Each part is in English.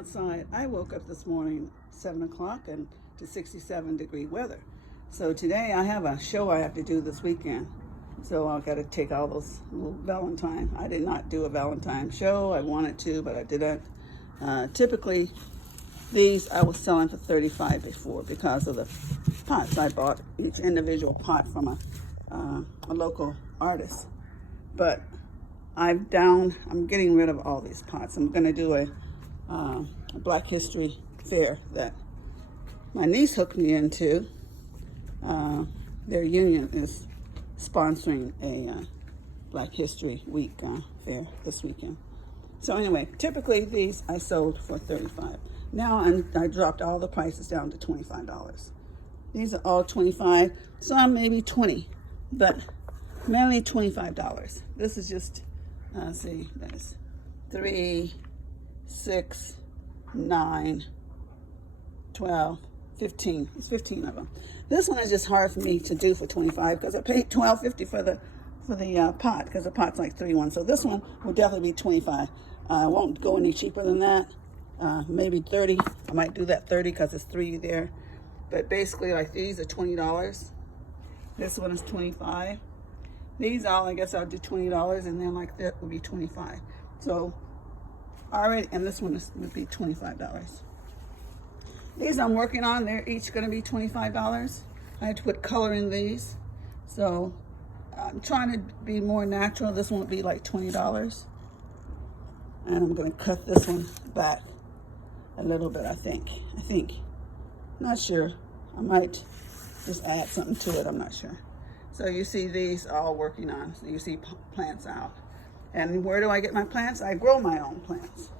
outside. I woke up this morning 7 o'clock and to 67-degree weather. So today I have a show I have to do this weekend. So I've got to take all those little Valentine. I did not do a Valentine show. I wanted to, but I didn't. Typically, these I was selling for $35 before because of the pots. I bought each individual pot from a local artist. But I'm getting rid of all these pots. I'm going to do a Black History Fair that my niece hooked me into. Their union is sponsoring a Black History Week fair this weekend. So anyway, typically these I sold for $35. Now I dropped all the prices down to $25. These are all $25, some maybe $20, but mainly $25. This is just, see, that's 3, 6, 9, 12, 15. It's 15 of them. This one is just hard for me to do for $25 because I paid $12.50 for the pot because the pot's like 3-1. So this one will definitely be $25. I won't go any cheaper than that. Maybe $30. I might do that $30 because it's 3 there. But basically, like these are $20. This one is $25. These all, I guess I'll do $20, and then like that would be $25. So already, and this one would be $25. These I'm working on, they're each going to be $25. I have to put color in these. So I'm trying to be more natural. This one would be like $20. And I'm going to cut this one back a little bit, I think. Not sure. I might just add something to it. I'm not sure. So you see these all working on. So you see plants out. And where do I get my plants? I grow my own plants.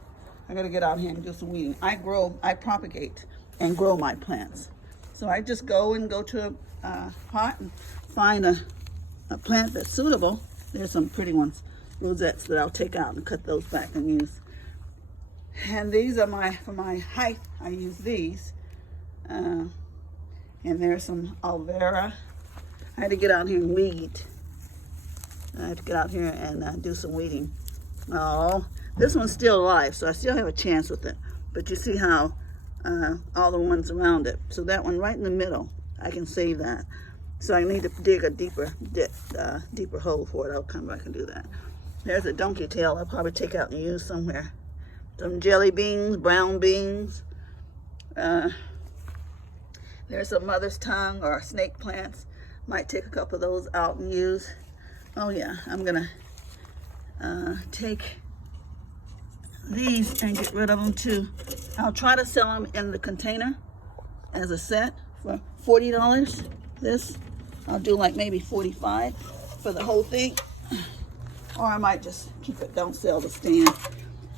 I got to get out here and do some weeding. I propagate and grow my plants. So I just go to a pot and find a plant that's suitable. There's some pretty ones, rosettes, that I'll take out and cut those back and use. And these are for my height, I use these. And there's some aloe vera. I had to get out here and weed. I had to get out here and do some weeding. Oh, this one's still alive, so I still have a chance with it. But you see how all the ones around it. So that one right in the middle, I can save that. So I need to dig a deeper hole for it. I'll come back and do that. There's a donkey tail I'll probably take out and use somewhere. Some jelly beans, brown beans. There's some mother's tongue or snake plants. Might take a couple of those out and use. Oh yeah, I'm gonna take these and get rid of them too. I'll try to sell them in the container as a set for $40. This, I'll do like maybe $45 for the whole thing. Or I might just keep it, don't sell the stand.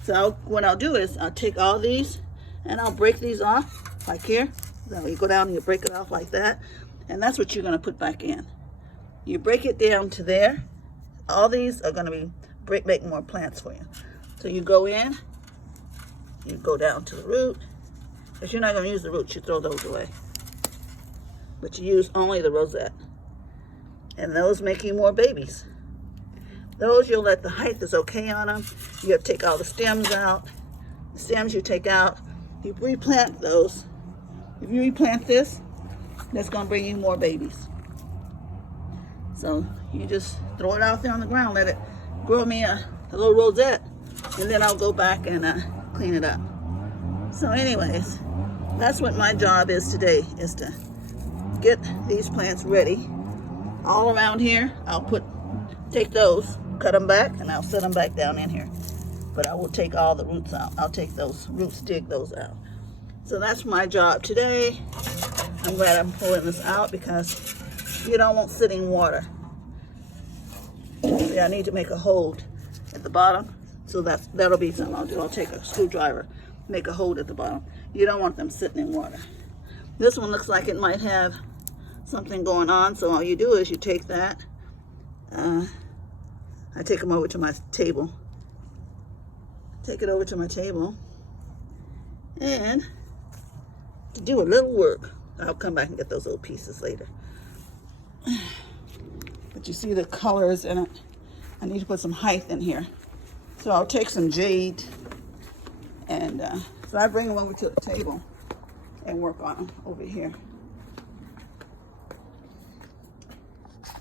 So what I'll do is I'll take all these and I'll break these off like here. So you go down and you break it off like that. And that's what you're gonna put back in. You break it down to there. All these are gonna be make more plants for you. So you go in, you go down to the root. If you're not gonna use the roots, you throw those away. But you use only the rosette. And those make you more babies. Those you'll let the height is okay on them. You have to take all the stems out. The stems you take out, you replant those. If you replant this, that's gonna bring you more babies. So you just throw it out there on the ground, let it grow me a little rosette, and then I'll go back and clean it up. So anyways, that's what my job is today, is to get these plants ready. All around here, I'll take those, cut them back, and I'll set them back down in here. But I will take all the roots out. I'll take those roots, dig those out. So that's my job today. I'm glad I'm pulling this out because you don't want sitting water. See, I need to make a hole at the bottom. So that'll be something I'll do. I'll take a screwdriver, make a hole at the bottom. You don't want them sitting in water. This one looks like it might have something going on. So all you do is you take that. I take them over to my table. Take it over to my table. And to do a little work. I'll come back and get those little pieces later. But you see the colors in it. I need to put some height in here. So I'll take some jade and So I bring them over to the table and work on them over here.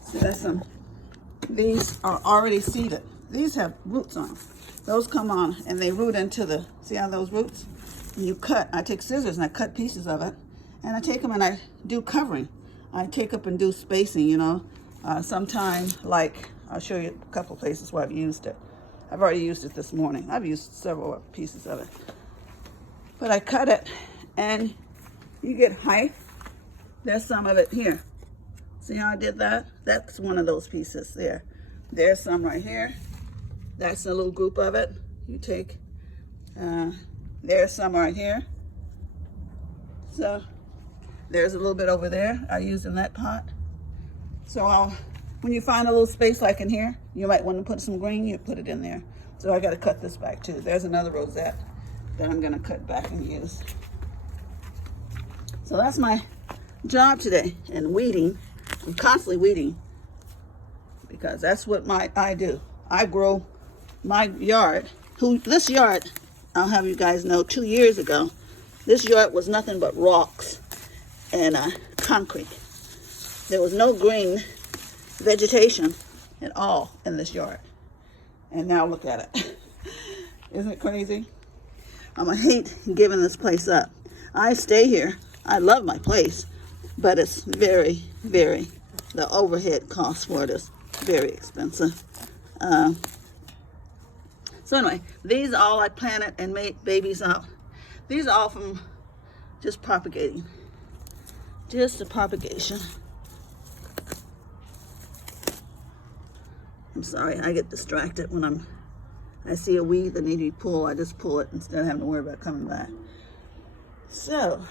So that's some, these are already seeded. These have roots on them. Those come on and they root into the, see how those roots? And you cut, I take scissors and I cut pieces of it. And I take them and I do covering. I take up and do spacing, you know. Sometime, like, I'll show you a couple places where I've used it. I've already used it this morning. I've used several pieces of it. But I cut it and you get height. There's some of it here. See how I did that? That's one of those pieces there. There's some right here. That's a little group of it. You take, there's some right here. So there's a little bit over there I used in that pot. So when you find a little space like in here, you might want to put some green, you put it in there. So I got to cut this back too. There's another rosette that I'm going to cut back and use. So that's my job today, and weeding. I'm constantly weeding because that's what I do. I grow my yard. This yard, I'll have you guys know, 2 years ago, this yard was nothing but rocks and concrete. There was no green vegetation at all in this yard. And now look at it. Isn't it crazy? I'm gonna hate giving this place up. I stay here. I love my place, but it's very, very, the overhead cost for it is very expensive. So anyway, these are all I planted and made babies out. These are all from just propagating. Just the propagation. I'm sorry, I get distracted when I see a weed that needs to be pulled. I just pull it instead of having to worry about coming back. So,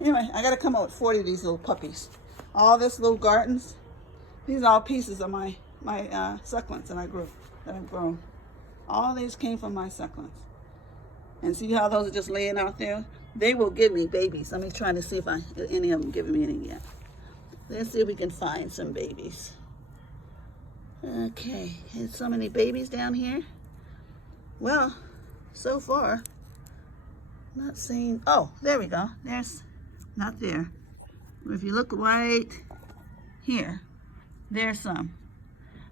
anyway, I got to come up with 40 of these little puppies. All this little gardens, these are all pieces of my succulents that I've grown. All these came from my succulents. And see how those are just laying out there? They will give me babies. Let me try to see if any of them giving me any yet. Let's see if we can find some babies. Okay, there's so many babies down here. Well, so far, not seeing, oh, there we go. There's, not there. But if you look right here, there's some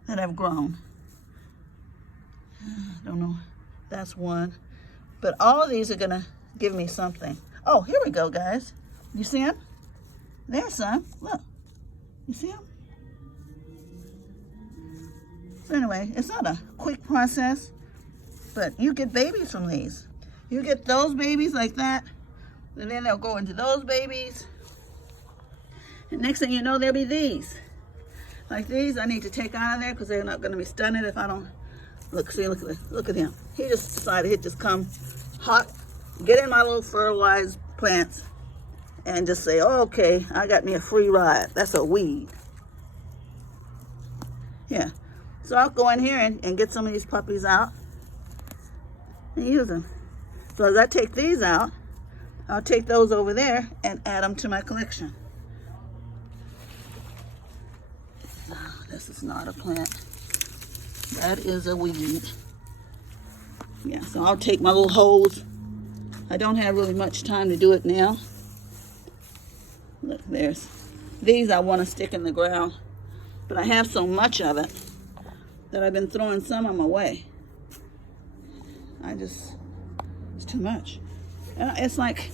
that I've grown. I don't know, that's one. But all of these are gonna give me something. Oh, here we go, guys. You see them? There's some, look. You see them? So anyway, it's not a quick process, but you get babies from these. You get those babies like that, and then they'll go into those babies. And next thing you know, there'll be these. Like these, I need to take out of there because they're not going to be stunted if I don't. Look, see, look at him. He just decided he'd just come hot, get in my little fertilized plants, and just say, oh, okay, I got me a free ride. That's a weed. Yeah. So I'll go in here and get some of these puppies out and use them. So as I take these out, I'll take those over there and add them to my collection. No, this is not a plant. That is a weed. Yeah, so I'll take my little hose. I don't have really much time to do it now. Look, there's these I want to stick in the ground, but I have so much of it that I've been throwing some of them away. It's too much. It's like,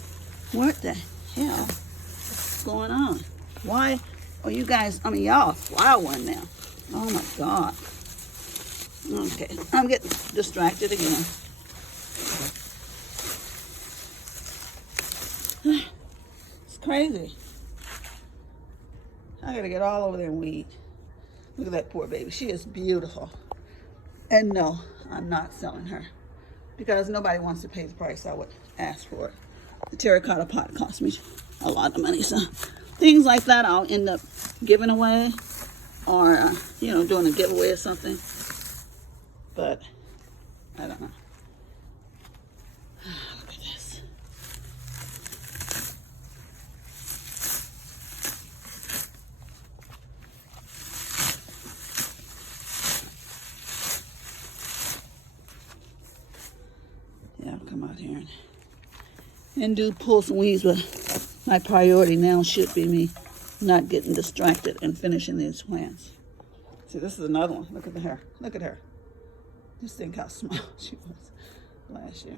what the hell is going on? Why are you guys, y'all are wild one now. Oh my God. Okay, I'm getting distracted again. It's crazy. I gotta get all over there and weed. Look at that poor baby. She is beautiful. And no, I'm not selling her because nobody wants to pay the price I would ask for it. The terracotta pot cost me a lot of money. So things like that I'll end up giving away or, doing a giveaway or something. But I don't know. Look at this. Yeah, I'll come out here and and do pull some weeds, but my priority now should be me not getting distracted and finishing these plants. See, this is another one. Look at the hair. Look at her. Just think how small she was last year.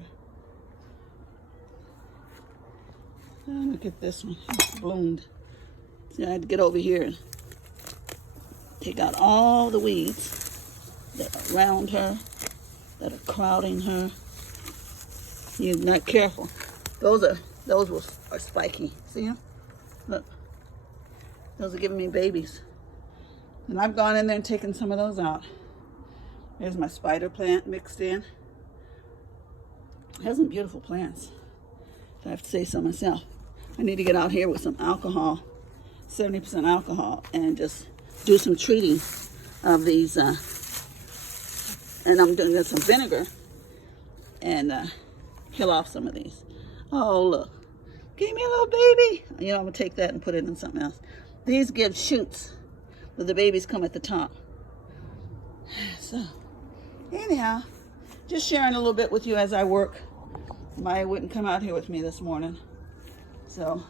And look at this one. It's bloomed. See, I had to get over here and take out all the weeds that are around her, that are crowding her. You're not careful. Those are spiky. See them? Look. Those are giving me babies. And I've gone in there and taken some of those out. There's my spider plant mixed in. It has some beautiful plants. I have to say so myself. I need to get out here with some alcohol, 70% alcohol, and just do some treating of these. And I'm doing some vinegar and kill off some of these. Oh, look. Give me a little baby. You know, I'm going to take that and put it in something else. These give shoots, but the babies come at the top. So, anyhow, just sharing a little bit with you as I work. Maya wouldn't come out here with me this morning. So,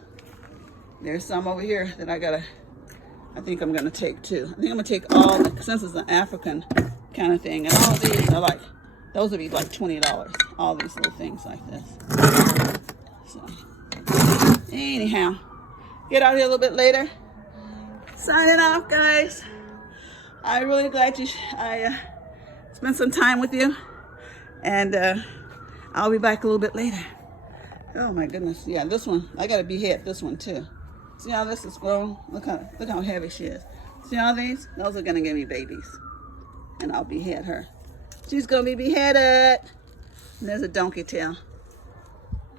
there's some over here that I think I'm going to take too. I think I'm going to take all, since it's an African kind of thing. And all of these are like, those would be like $20. All these little things like this. So, anyhow, get out here a little bit later. Signing off, guys. I'm really glad I spent some time with you. And I'll be back a little bit later. Oh my goodness. Yeah, this one, I got to behead this one too. See how this is grown? Look how heavy she is. See all these? Those are going to give me babies. And I'll behead her. She's going to be beheaded. And there's a donkey tail.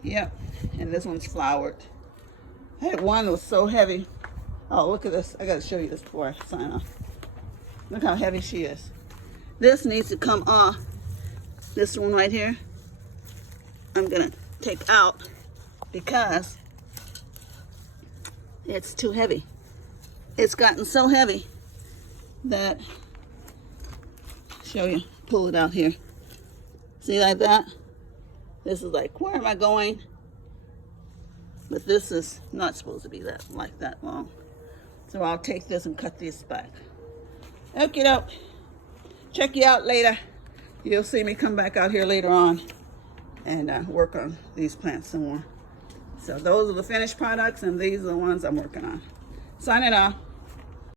Yep. And this one's flowered. I had one that was so heavy. Oh, look at this. I got to show you this before I sign off. Look how heavy she is. This needs to come off. This one right here, I'm going to take out because it's too heavy. It's gotten so heavy that, show you, pull it out here. See like that? This is like, where am I going? But this is not supposed to be like that long. So I'll take this and cut this back. Okie doke. Check you out later. You'll see me come back out here later on and work on these plants some more. So those are the finished products, and these are the ones I'm working on. Signing off.